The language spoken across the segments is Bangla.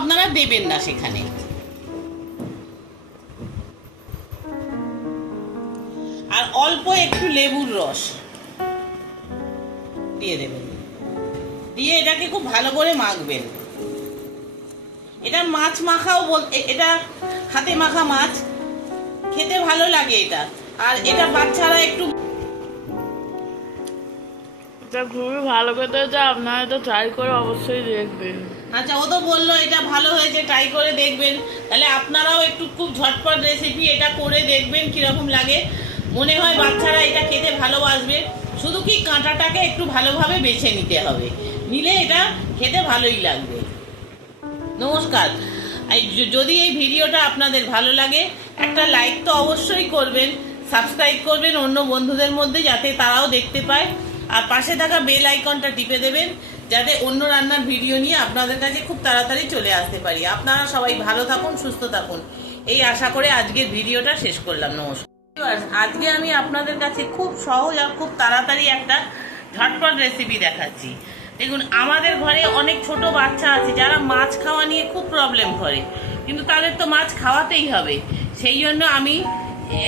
আপনারা দেবেন না সেখানে। আর অল্প একটু লেবুর রস দিয়ে দেবেন, দিয়ে এটাকে খুব ভালো করে মাখবেন। এটা মাছ মাখাও বলতে, এটা হাতে মাখা মাছ, খেতে ভালো লাগে এটা। আর এটা বাচ্চারা একটু, এটা খুবই ভালো কথা, যে আপনারা এটা ট্রাই করে অবশ্যই দেখবেন। আচ্ছা, ও তো বললো এটা ভালো হয়েছে, ট্রাই করে দেখবেন। তাহলে আপনারাও একটু খুব ঝটপট রেসিপি এটা করে দেখবেন কিরকম লাগে। মনে হয় বাচ্চারা এটা খেতে ভালোবাসবে। শুধু কি কাঁটাটাকে একটু ভালোভাবে বেছে নিতে হবে, নিলে এটা খেতে ভালোই লাগবে। নমস্কার। যদি এই ভিডিওটা আপনাদের ভালো লাগে, একটা লাইক তো অবশ্যই করবেন, সাবস্ক্রাইব করবেন অন্য বন্ধুদের মধ্যে, যাতে তারাও দেখতে পায়। আর পাশে থাকা বেল আইকনটা টিপে দেবেন, যাতে অন্য রান্নার ভিডিও নিয়ে আপনাদের কাছে খুব তাড়াতাড়ি চলে আসতে পারি। আপনারা সবাই ভালো থাকুন, সুস্থ থাকুন, এই আশা করে আজকের ভিডিওটা শেষ করলাম। নমস্কার। আজকে আমি আপনাদের কাছে খুব সহজ আর খুব তাড়াতাড়ি একটা ঝটপট রেসিপি দেখাচ্ছি। দেখুন, আমাদের ঘরে অনেক ছোট বাচ্চা আছে যারা মাছ খাওয়া নিয়ে খুব প্রবলেম করে, কিন্তু তাদের তো মাছ খাওয়াতেই হবে। সেই জন্য আমি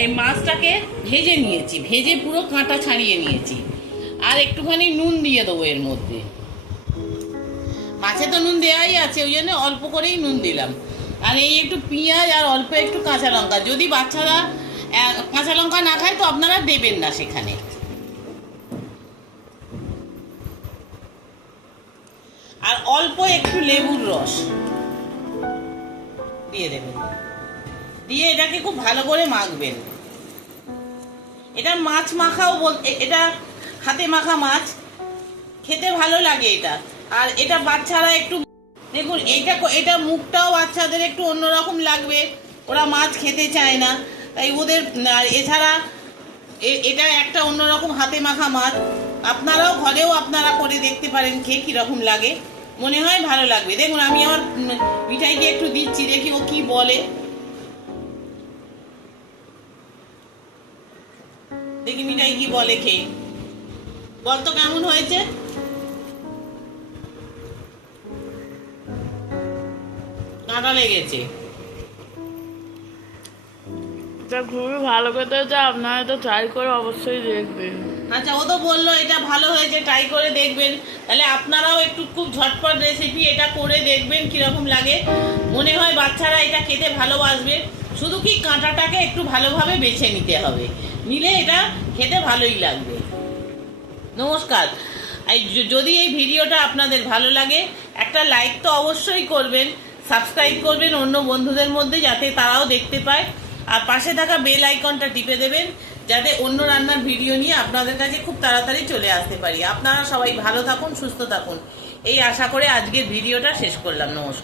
এই মাছটাকে ভেজে নিয়েছি, ভেজে পুরো কাঁটা ছাড়িয়ে নিয়েছি। আর একটুখানি নুন দিয়ে দেবো এর মধ্যে। মাছে তো নুন দেওয়াই আছে, ওই জন্য অল্প করেই নুন দিলাম। আর এই একটু পেঁয়াজ আর অল্প একটু কাঁচা লঙ্কা, যদি বাচ্চারা কাঁচা লঙ্কা না খায় তো আপনারা দেবেন না সেখানে। আর অল্প একটু লেবুর রস দিয়ে দেবেন, দিয়ে এটাকে খুব ভালো করে মাখবেন। এটা মাছ মাখাও বলতে, এটা হাতে মাখা মাছ, খেতে ভালো লাগে এটা। আর এটা বাচ্চারা একটু, দেখুন এটা মুখটাও বাচ্চাদের একটু অন্যরকম লাগবে, ওরা মাছ খেতে চায় না, তাই ওদের। আর এছাড়া এটা একটা অন্যরকম হাতে মাখা মাছ। আপনারাও ঘরেও আপনারা করে দেখতে পারেন, খেয়ে কীরকম লাগে। মনে হয় ভালো লাগবে। দেখুন, আমি আমার মিঠাইকে একটু দিচ্ছি, দেখি ও কি বলে। দেখি মিঠাই কি বলে খেয়ে, বলতো কেমন হয়েছে। কাঁটা লেগেছে। এটা খুবই ভালো কথা, যে আপনারা এটা ট্রাই করে অবশ্যই দেখবেন। আচ্ছা, ও তো বললো এটা ভালো হয়েছে, ট্রাই করে দেখবেন। তাহলে আপনারাও একটু খুব ঝটপট রেসিপি এটা করে দেখবেন কিরকম লাগে। মনে হয় বাচ্চারা এটা খেতে ভালোবাসবে। শুধু কি কাঁটাটাকে একটু ভালোভাবে বেছে নিতে হবে, নিলে এটা খেতে ভালোই লাগবে। নমস্কার। যদি এই ভিডিওটা আপনাদের ভালো লাগে, একটা লাইক তো অবশ্যই করবেন, সাবস্ক্রাইব করবেন অন্য বন্ধুদের মধ্যে, যাতে তারাও দেখতে পায়। আর পাশে থাকা বেল আইকনটা টিপে দেবেন, যাতে অন্য রান্নার ভিডিও নিয়ে আপনাদের কাছে খুব তাড়াতাড়ি চলে আসতে পারি। আপনারা সবাই ভালো থাকুন, সুস্থ থাকুন, এই আশা করে আজকের ভিডিওটা শেষ করলাম। নমস্কার।